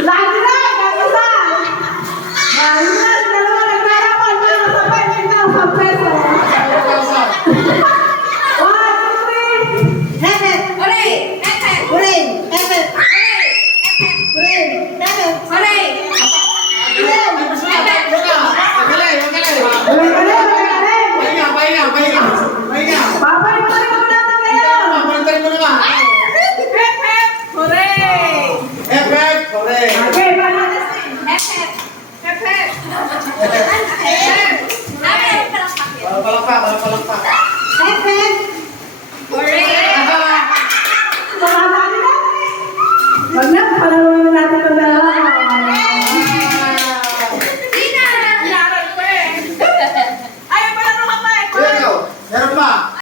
Lagi na! Kamusta? Lagi na! Dalawa nagkarapan na sa 20,000 pesos. 1, 2, 3. Hepet! Hooray! Hepet! Hooray! Hepet! Hooray! Hepet! Hooray! Hepet! Hooray! Palakpak. Hepet!